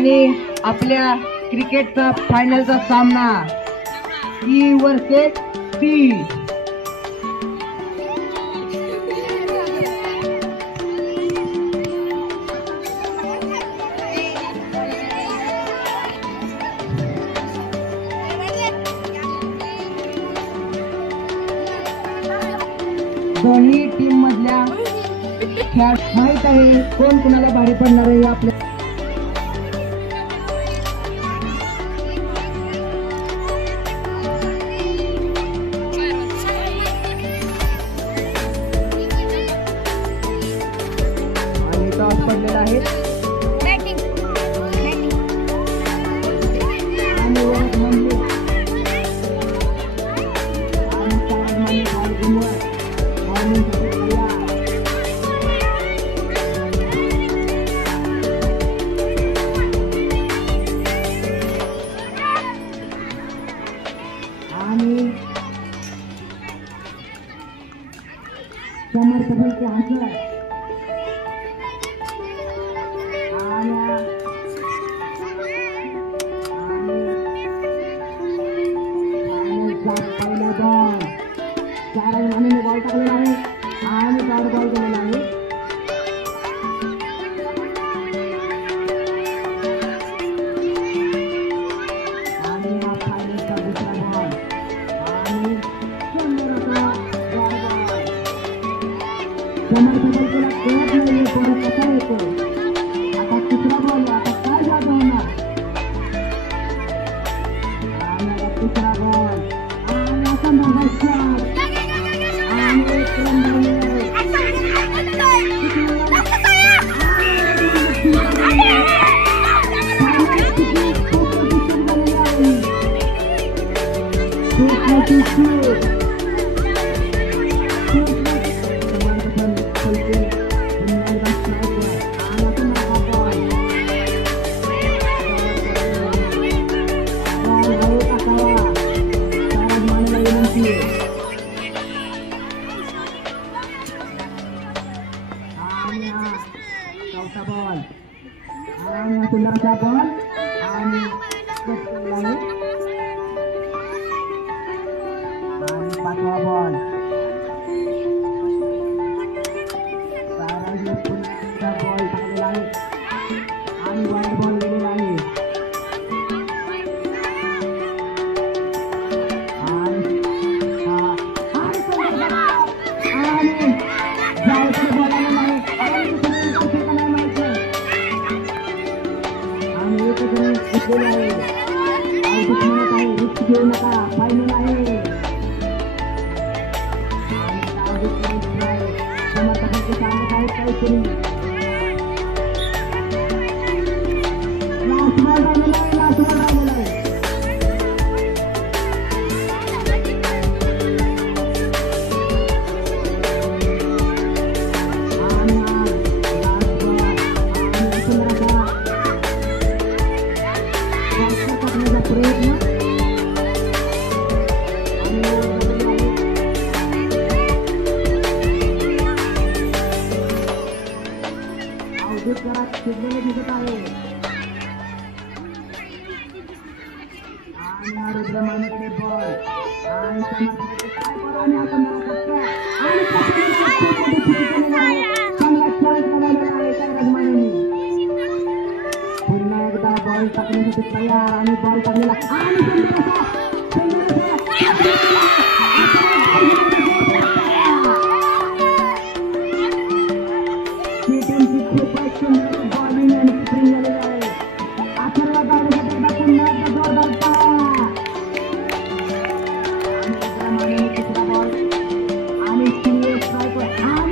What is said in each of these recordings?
आणि आपल्या क्रिकेटचा फायनलचा सामना E वर्सेस P. दोन्ही टीम मधल्या खेळ माहित आहे कोण कुणाला भारी पडणार आहे आपल्या आणि टॉस पडलेला आहे समर्थन के हासिल बॉल टाकलेला आहे आणि बॉल गेलेला आहे आणि हा फायनलचा दुसरा बॉल आणि समर्थकाला कळत नाही कोण कसा येतो आता तिसरा बॉल आता काय जादू होणार आणि आता तिसरा बॉल आणि आता मगाचा आणि एक रन झाले चौथा बॉल आणि सुंदरचा बॉल आणि पाचवा बॉल बॉल टाकलेला आहे आणि वाईट बॉल गेलेला आहे घेऊ नका फायनल आहे समर्थकांचे सांगत आहेत काहीतरी लास्ट बॉल राहिलेला आहे लास्ट बॉल राहिलेला आहे प्रयत्न दिसत आहे आणि रुद्रमानेकडे बॉल आणि पुन्हा एकदा बॉल टाकण्यासाठी तयार आणि बॉल टाकलेला बॉलिंग आणि किपिंग झालेलं आहे आखरला धावण्यासाठी पुन्हा एकदा जोरदार तिसरा बॉल आणि स्ट्रायकर आणि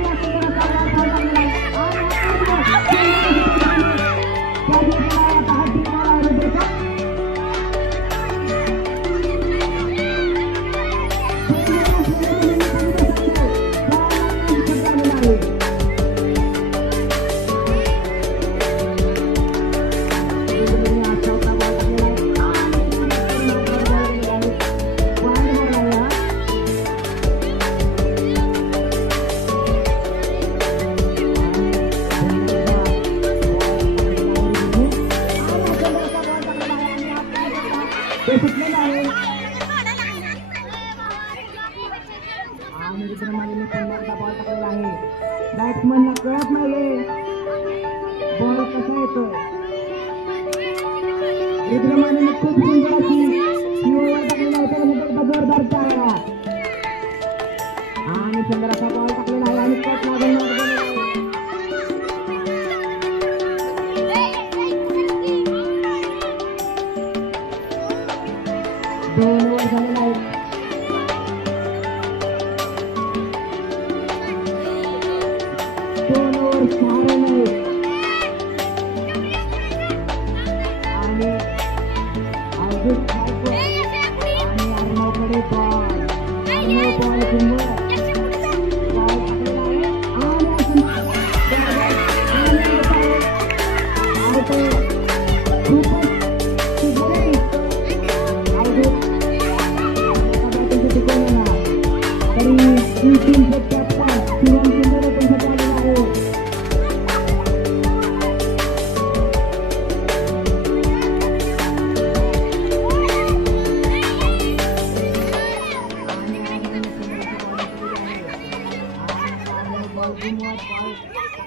जोरदार टाळ्या आणि सुंदर असा बॉल टाकलेला आहे आणि कट लागून दोन ओव्हर झालेला आहे. दोन ओव्हर 6 रन आहेत आणि अजून आणि अर्णवकडे बॉल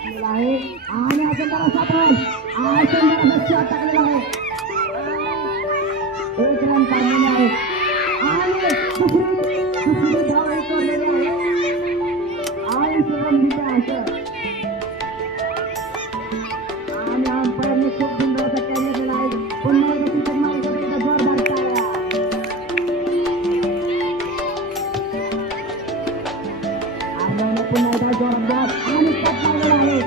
किंवा आहे आणि अजून बराचसा बॉल अजून बराचसा शॉट टाकलेला आहे. एक रन काढलेले आहे आणि दुसरी धाव करलेली आहे आणि शिवमजीचा असं आणि अंपायरने खूप सुंदर असा कॅच केला आहे. पुन्हा एकदा मार्गाचा जोरदार टाळ्या अर्णवने पुन्हा एकदा जोरदार आणि कट लागलेला आहे.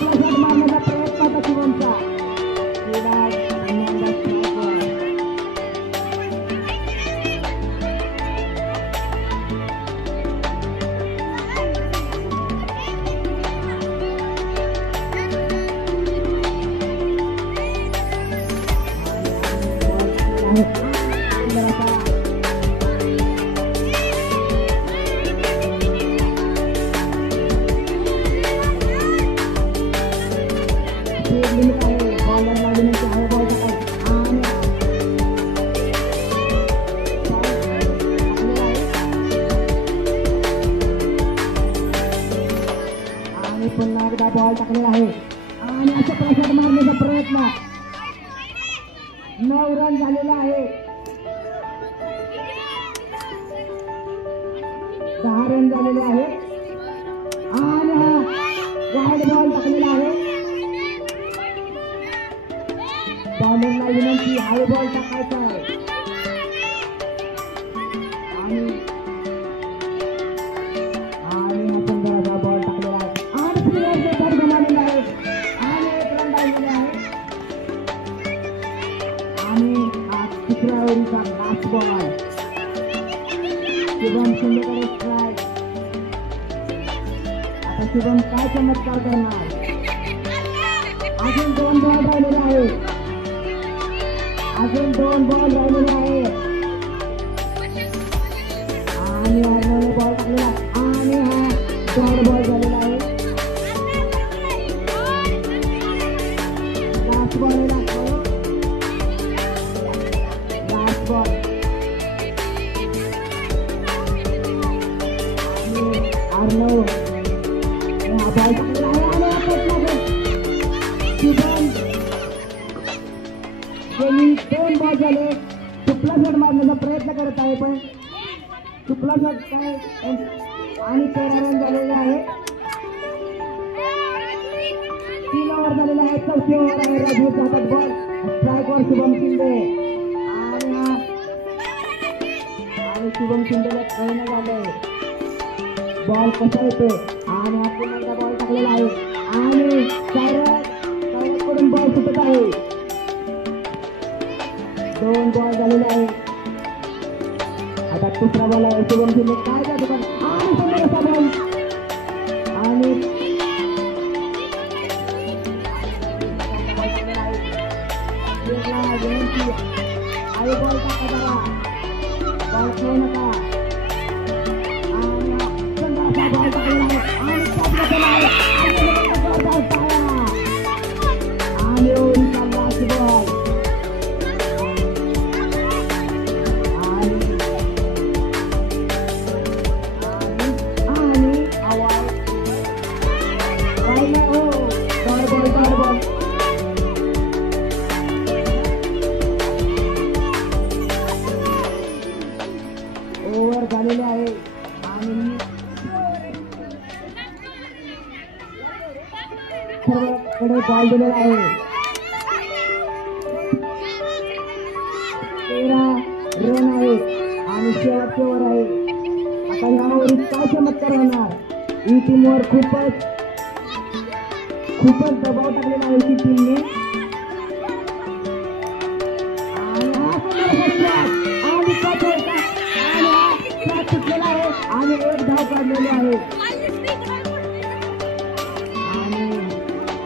शॉट मारण्याचा प्रयत्न होता शिवमचा. पुन्हा एकदा बॉल टाकलेला आहे आणि अशा प्रकारे मारण्याचा प्रयत्न. 9 रन झालेला आहे. 10 रन झालेले आहे आणि हा वाईड बॉल टाकलेला आहे. बॉलरला विनंती हाय बॉल टाकायचा आहे आणि हा सुंदर बॉल टाकलेला आहे गमावलेला आहे आणि 1 रन राहिलेला आहे आणि तिसऱ्या ओव्हरचा लास्ट बॉल. शुभम शिंदेकडे स्ट्राईक. आता शुभम काय चमत्कार करणार. अजून 2 बॉल राहिलेले आहे. अजून 2 बॉल राहिलेले आहे आणि अर्णवने बॉल टाकलेला आणि हा 4 बॉल झालेला आहे. लास्ट बॉल अर्णव हा बॉल टाकलेला आहे शुभम गेली 2 बॉल झाले. सुपला शॉट मारण्याचा प्रयत्न करत आहे पण सुपला शॉट काय आणि 13 रन झालेले आहे. 3 ओव्हर झालेले आहेत. 4थी ओव्हर आहे. राजूच्या हातात बॉल. स्ट्राईकवर शुभम शिंदे आणि शुभम शिंदेला कळणं झालंय बॉल कसा येतो आणि आपण एकदा बॉल टाकलेला आहे आणि सायरकडून बॉल सुटत आहे. 2 बॉल झालेले आहे. आता तिसरा बॉल आहे. शुभम शिंदे काय जातो पण आणि सुंदर असा बॉल आणि आई बॉल टाका जरा बॉल खेळू नका आणि सुंदर असा बॉल टाकलेला आहे आणि शॉट केला आहे जोरदार टाळ्या आणि ओव्हरचा लास्ट बॉल ओव्हर झालेले आहे आणि सर्वकडे बॉल दिलेला आहे. 13 रन आहेत आणि शेवटचे ओव्हर आहे. आता यावरील काय चमत्कार होणार. ही टीमवर खूपच दबाव टाकलेला आहे ही टीमने. आणि एक धाव काढलेली आहे आणि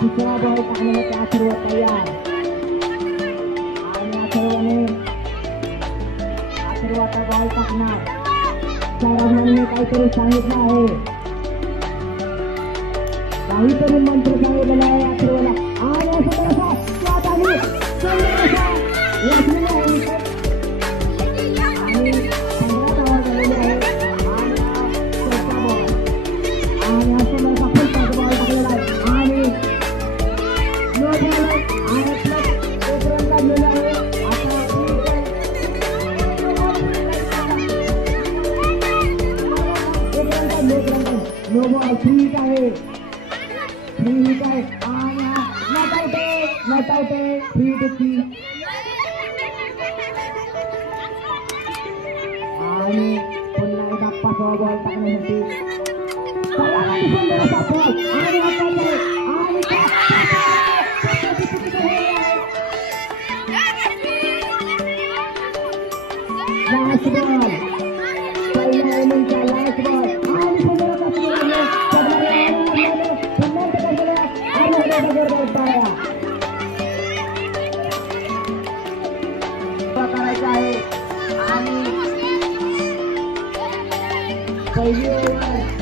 तिसरा बॉल टाकण्यासाठी अथर्व तयार. आणि अथर्व आता बॉल टाकणार. साराभाईने काहीतरी सांगितलं आहे, काहीतरी मंत्र सांगितलेला आहे अथर्वला. आणि असं त्यात आली आणि 15 धावा झालेले आहे. फ्री आहे आणि नॉट आउट आहे. फ्री देखील आणि पुन्हा एकदा 5वा बॉल टाकण्यासाठी लास्ट बॉल पहिल्या इनिंगचा लास्ट बॉल करायचा आहे आणि पहिली ओव्हर